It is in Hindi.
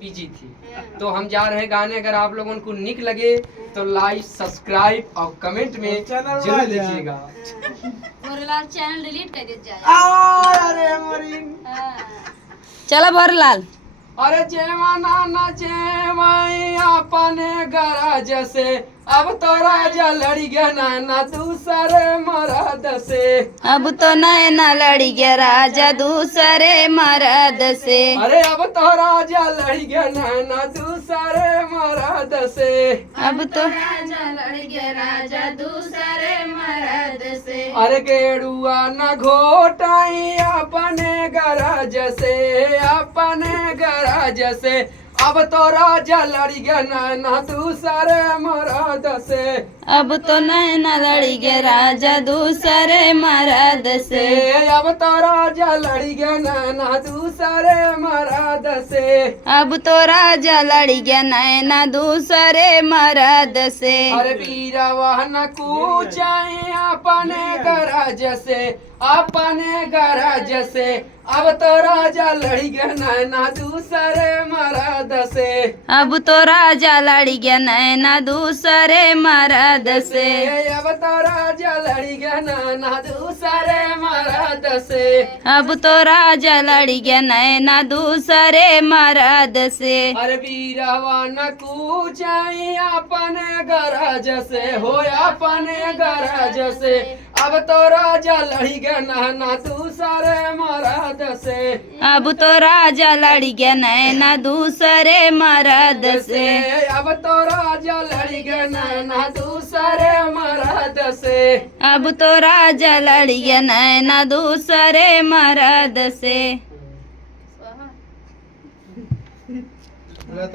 बिजी थी तो हम जा रहे हैं गाने। अगर आप लोगों को निक लगे तो लाइक सब्सक्राइब और कमेंट में जरूर लिखिएगा। भोरलाल चैनल डिलीट कर दे जाए। अरे मरी चलो भोरलाल। अरे जेवाना ना जेवाई अपने गरज से अब तो राजा लड़ी गया ना दूसरे मर्द से। अब तो नैना लड़ी गया राजा दूसरे मर्द से। अरे अब तो राजा लड़ी गया ना दूसरे मर्द से। अब तो राजा लड़ गया राजा दूसरे मर्द से। अरे गेड़ुआ न घोटाई अपने गरज से अपने गरज से। अब तो राजा लड़ी गया ना दूसरे मर्द से। अब तो नैना लड़ी गया राजा दूसरे मर्द से। अब तो राजा लड़ी गया ना दूसरे मर्द से। अब तो राजा लड़ी गया नैना दूसरे मर्द से। अरे वीरवा न कूचाई अपने गरज से अपने गरज से। अब तो राजा लड़ी गया ना दूसरे मर्द से। अब तो राजा लड़ी गया नैना दूसरे मर्द से। अब तो राजा लड़ी गया ना दूसरे मर्द से। अब तो राजा लड़ी गया नैना दूसरे मर्द से। अरे वीरवा न कूचाई अपने गरज से हो अपने गरज से। अब तो राजा लड़ी गया ना दूसरे मर्द से। अब तो राजा लड़ी गया नैना दूसरे मर्द से। अब तो राजा लड़ी गया ना दूसरे मर्द से। अब तो राजा लड़ी गया नैना दूसरे मर्द से।